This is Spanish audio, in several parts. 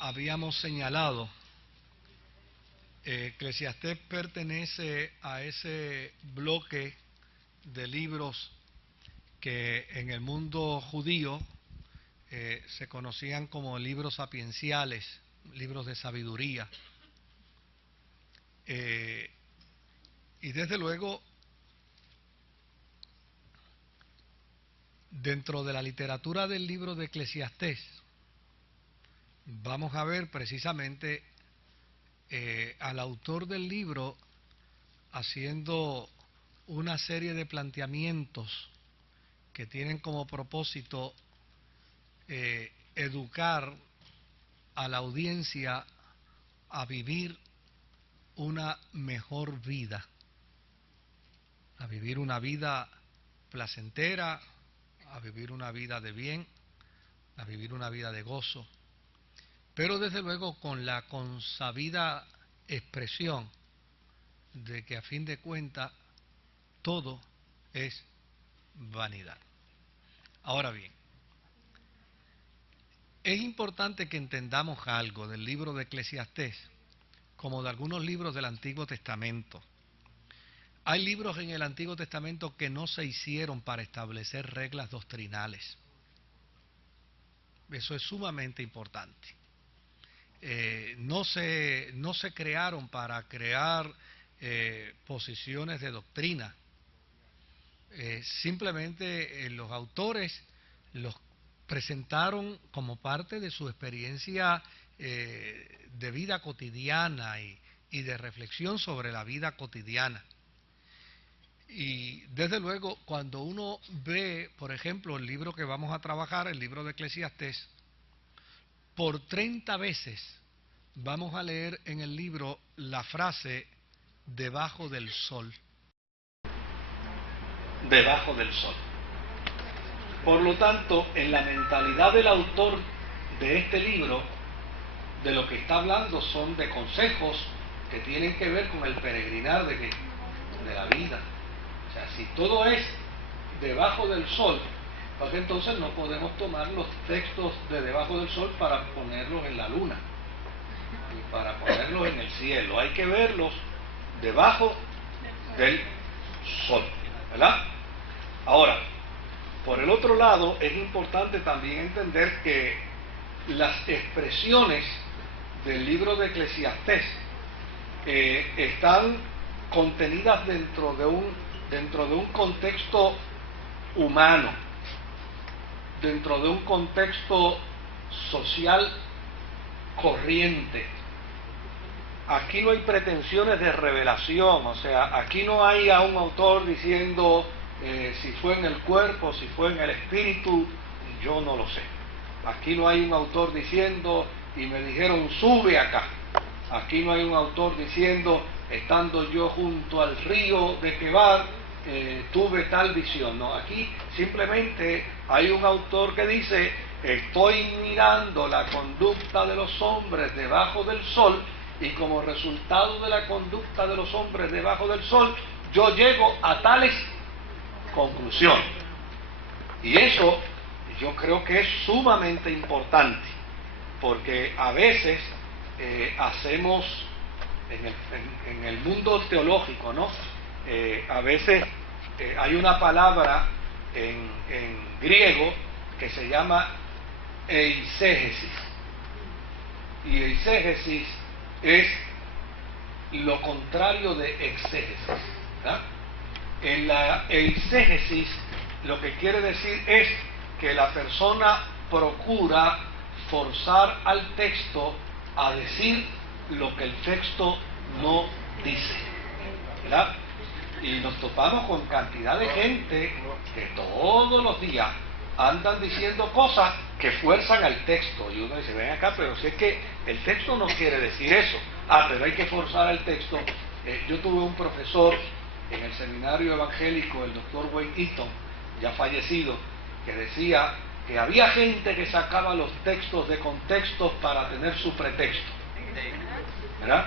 habíamos señalado, Eclesiastés pertenece a ese bloque de libros que en el mundo judío se conocían como libros sapienciales, libros de sabiduría. Y desde luego, dentro de la literatura del libro de Eclesiastés, vamos a ver precisamente al autor del libro haciendo una serie de planteamientos que tienen como propósito educar a la audiencia a vivir una mejor vida, a vivir una vida placentera, a vivir una vida de bien, a vivir una vida de gozo, pero desde luego con la consabida expresión de que a fin de cuentas todo es vanidad. Ahora bien, es importante que entendamos algo del libro de Eclesiastés, como de algunos libros del Antiguo Testamento. Hay libros en el Antiguo Testamento que no se hicieron para establecer reglas doctrinales. Eso es sumamente importante. No se crearon para crear posiciones de doctrina. Simplemente los autores los presentaron como parte de su experiencia de vida cotidiana y de reflexión sobre la vida cotidiana. Y desde luego, cuando uno ve, por ejemplo, el libro que vamos a trabajar, el libro de Eclesiastés, por 30 veces vamos a leer en el libro la frase debajo del sol. Debajo del sol. Por lo tanto, en la mentalidad del autor de este libro, de lo que está hablando son de consejos que tienen que ver con el peregrinar de la vida. O sea, si todo es debajo del sol, pues entonces no podemos tomar los textos de debajo del sol para ponerlos en la luna y para ponerlos en el cielo. Hay que verlos debajo del sol, ¿verdad? Ahora, por el otro lado, es importante también entender que las expresiones del libro de Eclesiastés están contenidas dentro de un contexto humano, dentro de un contexto social corriente. Aquí no hay pretensiones de revelación, o sea, aquí no hay a un autor diciendo si fue en el cuerpo, si fue en el espíritu, yo no lo sé. Aquí no hay un autor diciendo y me dijeron sube acá. Aquí no hay un autor diciendo estando yo junto al río de Quebar tuve tal visión. No, aquí simplemente hay un autor que dice estoy mirando la conducta de los hombres debajo del sol y como resultado de la conducta de los hombres debajo del sol yo llego a tales conclusiones. Y eso yo creo que es sumamente importante porque a veces hacemos en el mundo teológico, ¿no? A veces hay una palabra en griego que se llama eisegesis. Y eisegesis es lo contrario de exégesis, ¿verdad? En la eisegesis lo que quiere decir es que la persona procura forzar al texto a decir lo que el texto no dice, ¿verdad? Y nos topamos con cantidad de gente que todos los días andan diciendo cosas que fuerzan al texto. Y uno dice, ven acá, pero si es que el texto no quiere decir eso. Pero hay que forzar al texto. Yo tuve un profesor en el seminario evangélico, el doctor Wayne Eaton, ya fallecido, que decía que había gente que sacaba los textos de contextos para tener su pretexto, ¿verdad?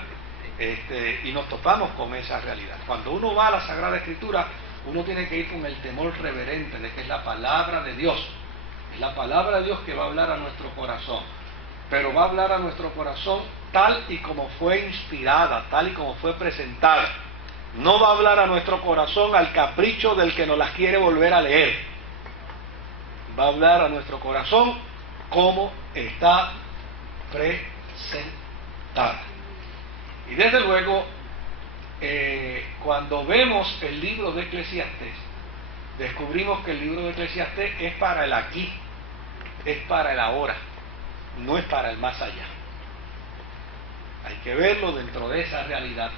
Y nos topamos con esa realidad. Cuando uno va a la Sagrada Escritura, uno tiene que ir con el temor reverente de que es la palabra de Dios. Es la palabra de Dios que va a hablar a nuestro corazón. pero va a hablar a nuestro corazón tal y como fue inspirada, tal y como fue presentada. No va a hablar a nuestro corazón al capricho del que nos las quiere volver a leer. Va a hablar a nuestro corazón como está presentada. Y desde luego, cuando vemos el libro de Eclesiastés, descubrimos que el libro de Eclesiastés es para el aquí, es para el ahora, no es para el más allá. Hay que verlo dentro de esa realidad.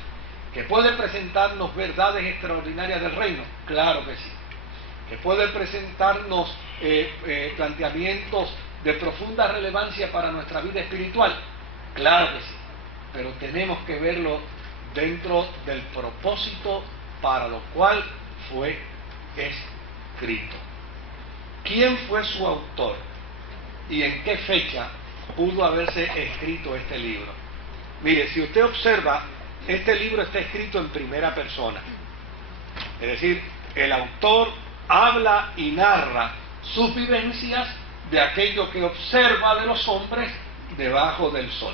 ¿Que puede presentarnos verdades extraordinarias del reino? Claro que sí. ¿Que puede presentarnos planteamientos de profunda relevancia para nuestra vida espiritual? Claro que sí. Pero tenemos que verlo dentro del propósito para lo cual fue escrito. ¿Quién fue su autor? ¿Y en qué fecha pudo haberse escrito este libro? Mire, si usted observa, este libro está escrito en primera persona. Es decir, el autor habla y narra sus vivencias de aquello que observa de los hombres debajo del sol.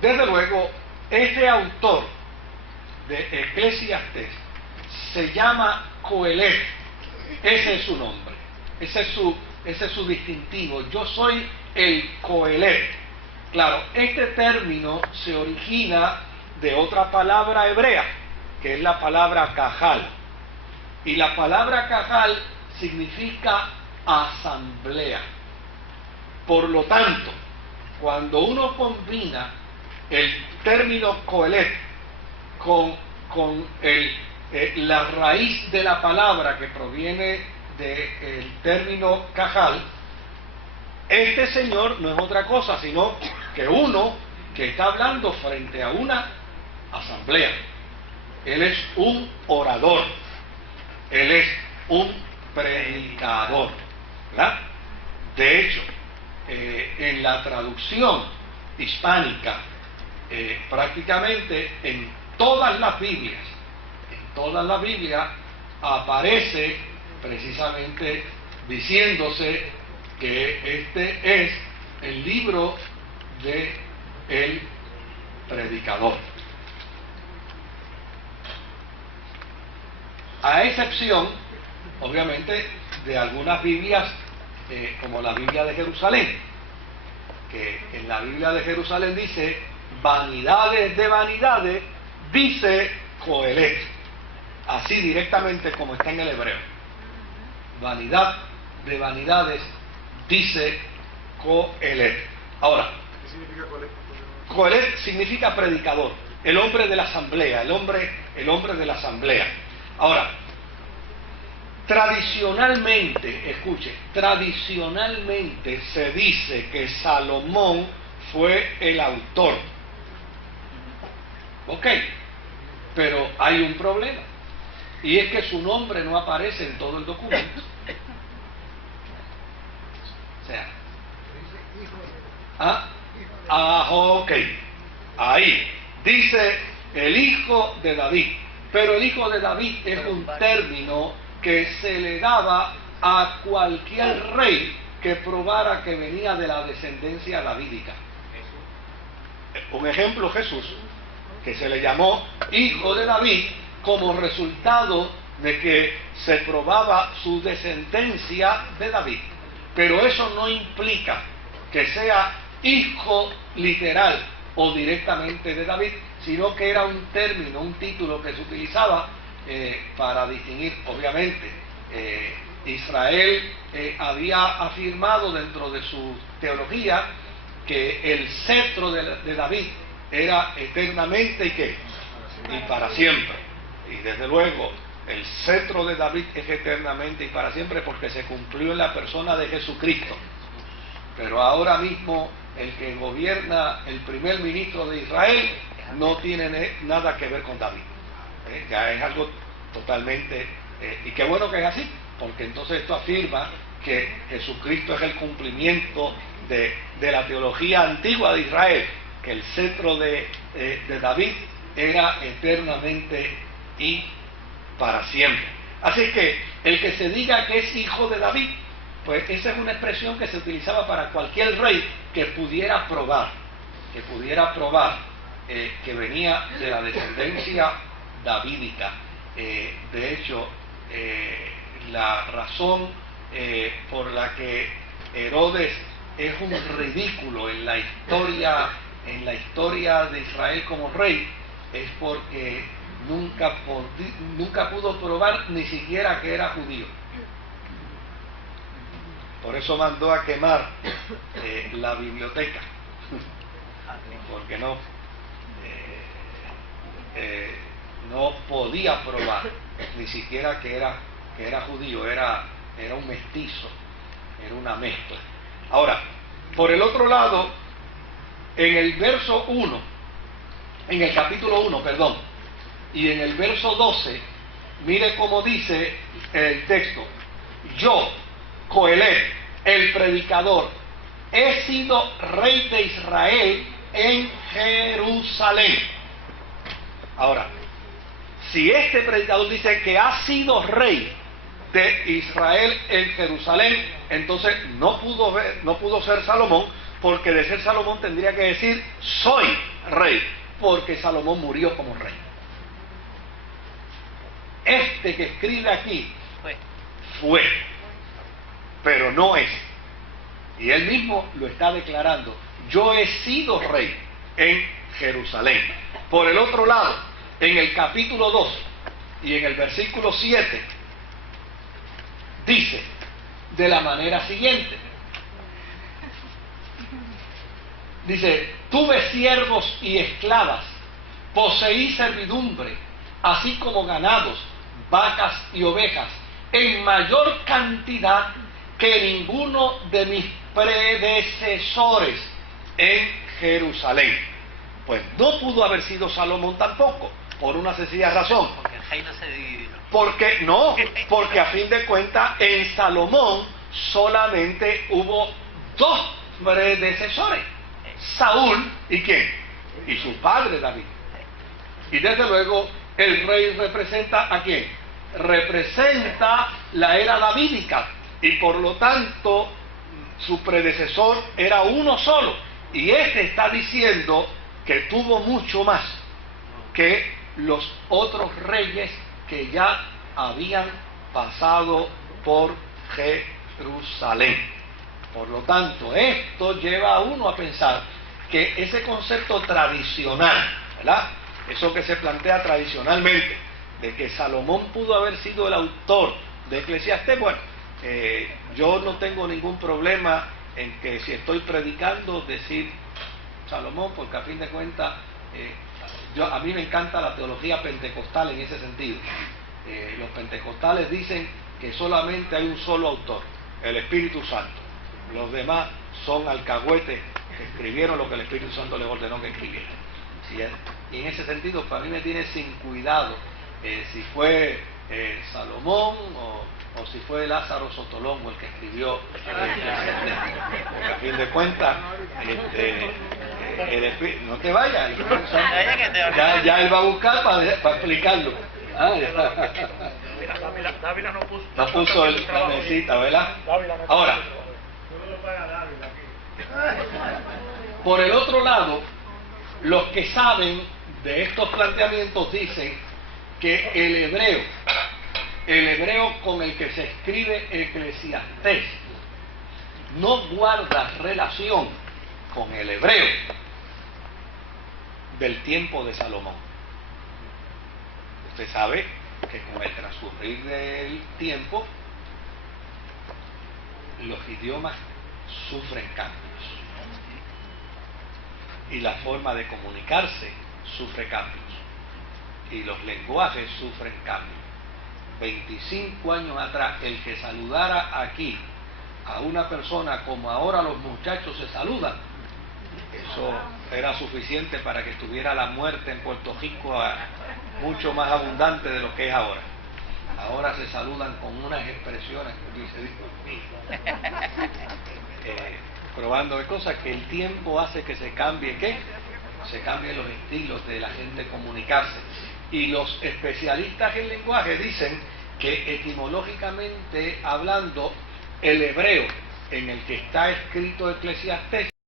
Desde luego, este autor de Eclesiastés se llama Coelet. Ese es su nombre, ese es su distintivo. Yo soy el Coelet. Claro, este término se origina de otra palabra hebrea, que es la palabra cajal. Y la palabra cajal significa asamblea. Por lo tanto, cuando uno combina el término coelet con la raíz de la palabra que proviene del término cajal, este señor no es otra cosa sino que uno que está hablando frente a una asamblea. Él es un orador, él es un predicador, ¿verdad? De hecho, en la traducción hispánica, prácticamente en todas las Biblias aparece precisamente diciéndose que este es el libro de el predicador. A excepción, obviamente, de algunas Biblias, como la Biblia de Jerusalén, que en la Biblia de Jerusalén dice, vanidades de vanidades, dice Coelet, así directamente como está en el hebreo. Vanidad de vanidades, dice Coelet. Ahora, ¿qué significa Coelet? Coelet significa predicador, el hombre de la asamblea, el hombre de la asamblea. Ahora, tradicionalmente, escuche, tradicionalmente se dice que Salomón fue el autor. Ok, pero hay un problema, y es que su nombre no aparece en todo el documento. O sea, ok, ahí dice el hijo de David, pero el hijo de David es un término que se le daba a cualquier rey que probara que venía de la descendencia davídica. Un ejemplo, Jesús, que se le llamó hijo de David como resultado de que se probaba su descendencia de David. Pero eso no implica que sea hijo literal o directamente de David, sino que era un término, un título que se utilizaba para distinguir. Obviamente, Israel había afirmado dentro de su teología que el cetro de David era eternamente y para siempre. Y desde luego, el cetro de David es eternamente y para siempre porque se cumplió en la persona de Jesucristo. Pero ahora mismo el que gobierna, el primer ministro de Israel, no tiene nada que ver con David. Ya es algo totalmente, y qué bueno que es así, porque entonces esto afirma que Jesucristo es el cumplimiento de la teología antigua de Israel, que el cetro de David era eternamente y para siempre. Así que el que se diga que es hijo de David, pues esa es una expresión que se utilizaba para cualquier rey que pudiera probar que venía de la descendencia davídica. De hecho, la razón por la que Herodes es un ridículo en la historia de Israel como rey es porque nunca pudo probar ni siquiera que era judío. Por eso mandó a quemar la biblioteca, porque no podía probar ni siquiera que era judío, era un mestizo, era una mezcla. Ahora, por el otro lado, en el verso 1, en el capítulo 1, perdón, y en el verso 12, mire cómo dice el texto: yo, Coelet, el predicador, he sido rey de Israel en Jerusalén. Ahora, si este predicador dice que ha sido rey de Israel en Jerusalén, entonces no pudo ser Salomón, porque de ser Salomón tendría que decir soy rey, porque Salomón murió como rey. Este que escribe aquí fue, pero no es. Y él mismo lo está declarando: yo he sido rey en Jerusalén. Por el otro lado, en el capítulo 2 y en el versículo 7, dice de la manera siguiente: dice, tuve siervos y esclavas, poseí servidumbre, así como ganados, vacas y ovejas, en mayor cantidad que ninguno de mis predecesores en Jerusalén. Pues no pudo haber sido Salomón tampoco, por una sencilla razón. Porque el reino se dividió. Porque a fin de cuentas en Salomón solamente hubo dos predecesores: Saúl y ¿quién? Y su padre David. Y desde luego el rey representa ¿a quién? Representa la era davídica, y por lo tanto su predecesor era uno solo, y este está diciendo que tuvo mucho más que los otros reyes que ya habían pasado por Jerusalén. Por lo tanto, esto lleva a uno a pensar que ese concepto tradicional, ¿verdad?, eso que se plantea tradicionalmente, de que Salomón pudo haber sido el autor de Eclesiastés, bueno, yo no tengo ningún problema en que si estoy predicando decir Salomón, porque a fin de cuentas a mí me encanta la teología pentecostal en ese sentido. Los pentecostales dicen que solamente hay un solo autor, el Espíritu Santo. Los demás son alcahuetes que escribieron lo que el Espíritu Santo les ordenó que escribieran. Y en ese sentido, para mí me tiene sin cuidado si fue Salomón o si fue Lázaro Sotolongo el que escribió, porque a fin de cuentas el Espíritu, no te vayas, ya él va a buscar para explicarlo. Dávila no puso la mesita, ¿verdad? Ahora, por el otro lado, los que saben de estos planteamientos dicen que el hebreo con el que se escribe Eclesiastés no guarda relación con el hebreo del tiempo de Salomón. Usted sabe que con el transcurrir del tiempo los idiomas sufren cambios y la forma de comunicarse sufre cambios y los lenguajes sufren cambios. 25 años atrás, el que saludara aquí a una persona como ahora los muchachos se saludan, eso era suficiente para que estuviera la muerte en Puerto Rico mucho más abundante de lo que es ahora. Ahora se saludan con unas expresiones que dice, Dios mío, probando de cosas que el tiempo hace que se cambie, ¿qué? Se cambien los estilos de la gente comunicarse. Y los especialistas en lenguaje dicen que etimológicamente hablando, el hebreo en el que está escrito Eclesiastés